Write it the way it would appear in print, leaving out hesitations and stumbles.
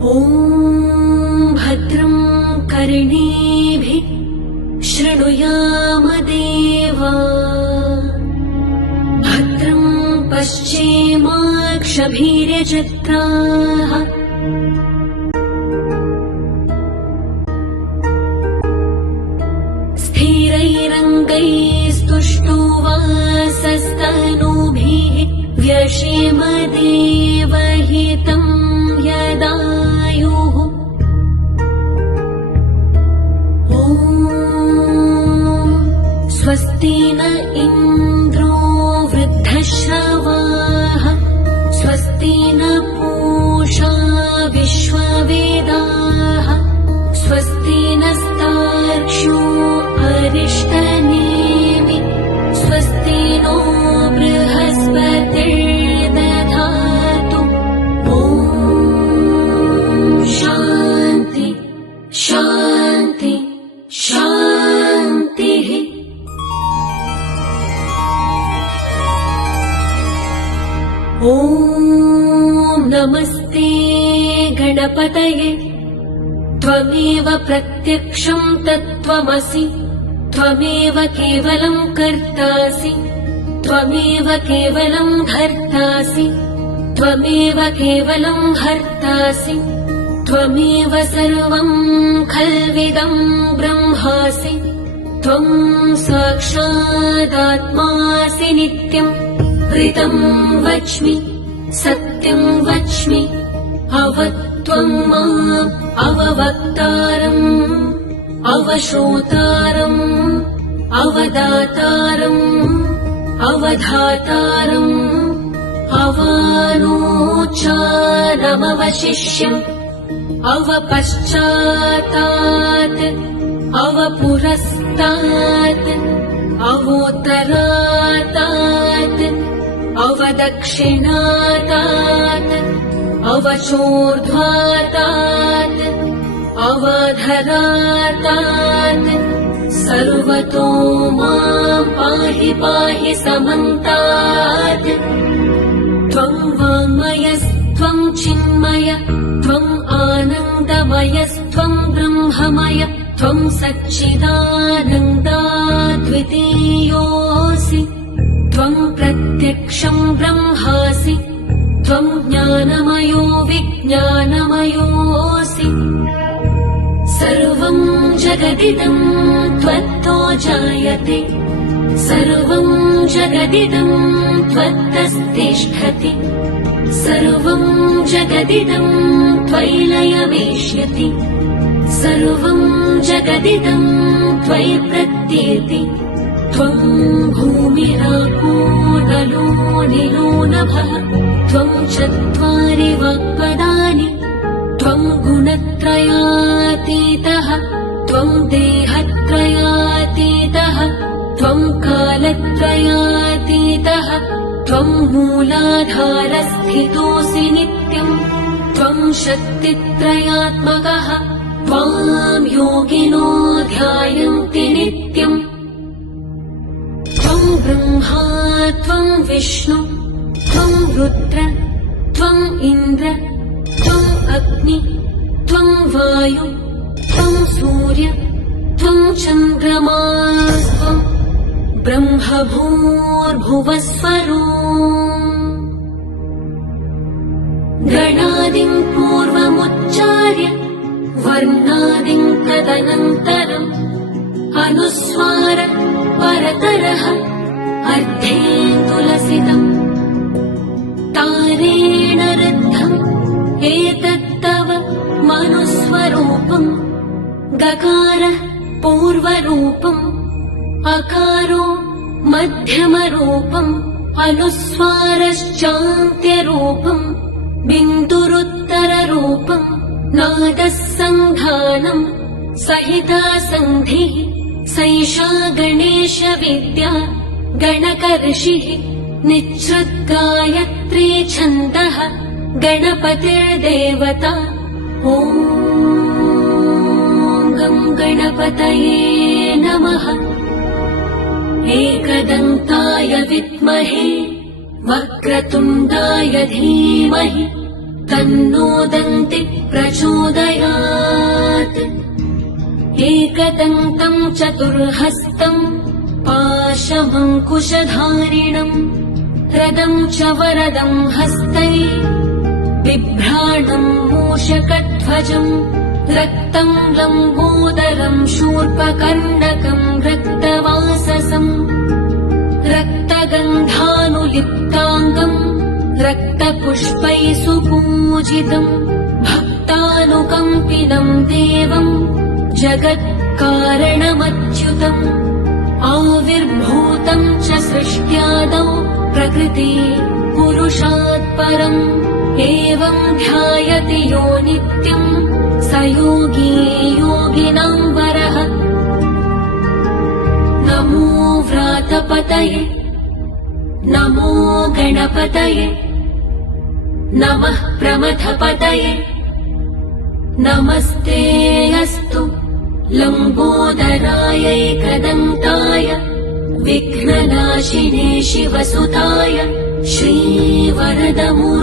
ॐ भद्रं कर्णेभिः शृणुयाम देवा भद्रं पश्येमाक्षभिर्यजत्राः स्थिरैरङ्गैस्तुष्टुवासस्तनूभिः व्यशेम देवहितं यदायुः ॐ स्वस्ति न इन्द्रो वृद्धश्रवाः स्वस्ति न पूषा विश्ववेदाः स्वस्ति नस्तार्क्ष्यो अरिष्टनेमि स्वस्ति नो बृहस्पतिर्दधातु ॐ शान्ति शान्ति शान्तिः। ॐ नमस्ते गणपतये त्वमेव प्रत्यक्षं तत्त्वमसि त्वमेव केवलं कर्तासि त्वमेव केवलं भर्तासि त्वमेव केवलं हर्तासि त्वमेव सर्वं खल्विदं ब्रह्मासि त्वं साक्षादात्मासि नित्यं ऋतं वच्मि सत्यं वच्मि अवत्वं माम् अववक्तारम् अवश्रोतारम् अवदातारम् अवधातारम् अवानोचारमवशिष्यम् अवपश्चातात् अवपुरस्तात् अवोत्तरातात् अवदक्षिणातात् अवचोर्ध्वातात् अवधरातात् सर्वतो मां पाहि पाहि समन्तात् त्वं वाङ्मयस्त्वं चिन्मय त्वं आनन्दमयस्त्वं ब्रह्ममय त्वं सच्चिदानन्दाद्वितीयोऽसि त्वं प्रत्यक्षं ब्रह्मासि त्वं ज्ञानमयो विज्ञानमयोऽसि सर्वं जगदिदं त्वत्तो जायते सर्वं जगदिदं त्वत्तस्तिष्ठति सर्वं जगदिदं त्वयि लयमेष्यति सर्वं जगदिदं त्वयि प्रत्येति त्वं भूमिरापो नलो निलो नभः त्वं चत्वारि वाक्पदानि त्वं गुणत्रयातीतः त्वं देहत्रयातीतः त्वं कालत्रयातीतः त्वं मूलाधारस्थितोऽसि नित्यम् त्वं शक्तित्रयात्मकः त्वां योगिनो ध्यायन्ति नित्यम् त्वं ब्रह्मा त्वं विष्णु त्वं रुद्र त्वं इन्द्र त्वं अग्नि त्वं वायु त्वं सूर्य त्वं चन्द्रमास्त्वं ब्रह्मभूर्भुवस्वरो गणादिं पूर्वमुच्चार्य वर्णादिं तदनन्तरम् अनुस्वार परतरः अर्धे तुलसितम् तारेण रुद्धम् एतत्तव मनुस्वरूपम् गकारः पूर्वरूपम् अकारो मध्यमरूपम् अनुस्वारश्चान्त्यरूपम् बिन्दुरुत्तररूपम् नादः सन्धानम् सहिता सन्धिः सैषा गणेशविद्या गणकर्षिः निःसृद्गायत्री छन्दः गणपतिर्देवता ॐ गं गणपतये नमः। एकदन्ताय विद्महे वक्रतुण्डाय धीमहि तन्नो दन्ति प्रचोदयात्। एकदन्तम् चतुर्हस्तम् पाशमङ्कुशधारिणम् रदम् च वरदम् हस्तै बिभ्राणम् मूषकध्वजम् रक्तम् लम्बोदरम् शूर्पकर्णकम् रक्तवाससम् रक्तगन्धानुलिप्ताङ्गम् रक्तपुष्पैः सुपूजितम् भक्तानुकम्पिनम् देवम् जगत्कारणमच्युतम् आविर्भूतम् च सृष्ट्यादौ प्रकृति पुरुषात् परम् एवम् ध्यायति यो नित्यम् स योगी योगिनाम् वरः। नमो व्रातपतये नमो गणपतये नमः प्रमथपतये नमस्ते अस्तु लम्बोदरायैकदन्ताय विघ्ननाशिने शिवसुताय श्रीवरदमूर्तये।